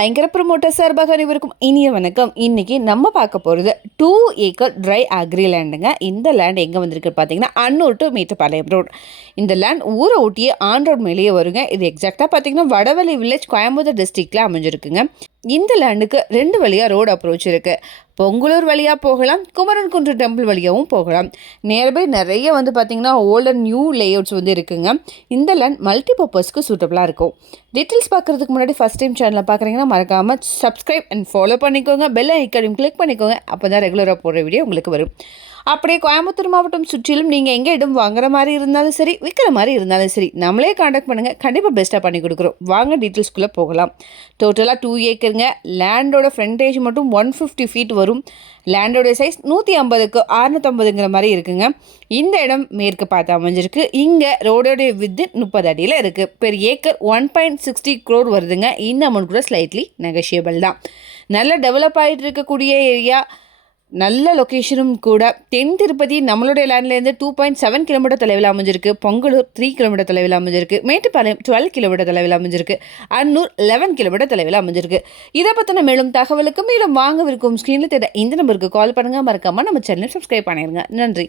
ஐங்கர promoter சார்பாக அனைவருக்கும் இனிய வணக்கம். இன்றைக்கி நம்ம பார்க்க போகிறது டூ ஏக்கர் ட்ரை அக்ரி லேண்டுங்க இந்த லேண்ட் எங்கே வந்திருக்கு பார்த்தீங்கன்னா அன்னூர் டு மேட்டுப்பாளையம் ரோடு இந்த லேண்ட் ஊரை ஒட்டியே ஆன் ரோட் மேலேயே வருங்க. இது எக்ஸாக்டாக பார்த்தீங்கன்னா வடவள்ளி வில்லேஜ் கோயம்புத்தூர் டிஸ்ட்ரிக்டில் அமைஞ்சிருக்குங்க. இந்த லேண்டுக்கு ரெண்டு வழியாக ரோடு அப்ரோச் இருக்குது பொங்கலூர் வழியாக போகலாம் குமரன் குன்று டெம்பிள் வழியாகவும் போகலாம். நியர்பை நிறைய வந்து பார்த்திங்கன்னா ஓல்ட் அண்ட் நியூ லேஅவுட்ஸ் வந்து இருக்குங்க. இந்த லேண்ட் மல்டி பர்பஸ்க்கு சூட்டபுளாக இருக்கும். டீட்டெயில்ஸ் பார்க்குறதுக்கு முன்னாடி ஃபஸ்ட் டைம் சேனலில் பார்க்குறீங்கன்னா மறக்காமல் சப்ஸ்கிரைப் அண்ட் ஃபாலோ பண்ணிக்கோங்க. பெல் ஐக்கனையும் கிளிக் பண்ணிக்கோங்க. அப்போ தான் ரெகுலராக போடுற வீடியோ உங்களுக்கு வரும். அப்படியே கோயம்புத்தூர் மாவட்டம் சுற்றிலும் நீங்கள் எங்கே இடம் வாங்குற மாதிரி இருந்தாலும் சரி விற்கிற மாதிரி இருந்தாலும் சரி நம்மளே காண்டாக்ட் பண்ணுங்கள் கண்டிப்பாக பெஸ்ட்டாக பண்ணி கொடுக்குறோம். வாங்க டீட்டெயில்ஸ்குள்ளே போகலாம். டோட்டலாக டூ ஏக்கருங்க லேண்டோட ஃப்ரண்டேஜ் மட்டும் ஒன் ஃபிஃப்டி ஃபீட் வரும். லேண்டோட சைஸ் நூற்றி ஐம்பதுக்கு அறுநூத்தம்பதுங்கிற மாதிரி இருக்குங்க. இந்த இடம் மேற்கு பார்த்து அமைஞ்சிருக்கு. இங்கே ரோடோடைய வித்து முப்பது அடியில் இருக்குது per acre one point sixty crore வருதுங்க. இந்த அமௌண்ட் கூட ஸ்லைட்லி நெகஷியபிள் தான். நல்ல டெவலப் ஆகிட்டு இருக்கக்கூடிய ஏரியா நல்ல லொக்கேஷனும் கூட. தென் திருப்பதி நம்மளுடைய லேண்ட்லேருந்து டூ பாயிண்ட் செவன் கிலோமீட்டர் தொலைவில் அமைஞ்சிருக்கு. பொங்கலூர் த்ரீ கிலோமீட்டர் தொலைவில் அமைஞ்சிருக்கு. மேட்டுப்பாளையம் டுவெல் கிலோமீட்டர் தொலைவில் அமைஞ்சிருக்கு. அன்னூர் லெவன் கிலோமீட்டர் தொலைவில் அமைஞ்சிருக்கு. இதை பற்றின மேலும் தகவலுக்கு மேலும் வாங்கவிருக்கும் ஸ்க்ரீனில் தெரிய இந்த நம்பருக்கு கால் பண்ணுங்கள் மறக்காமல் நம்ம சேனலை சப்ஸ்கிரைப் பண்ணிடுங்க நன்றி.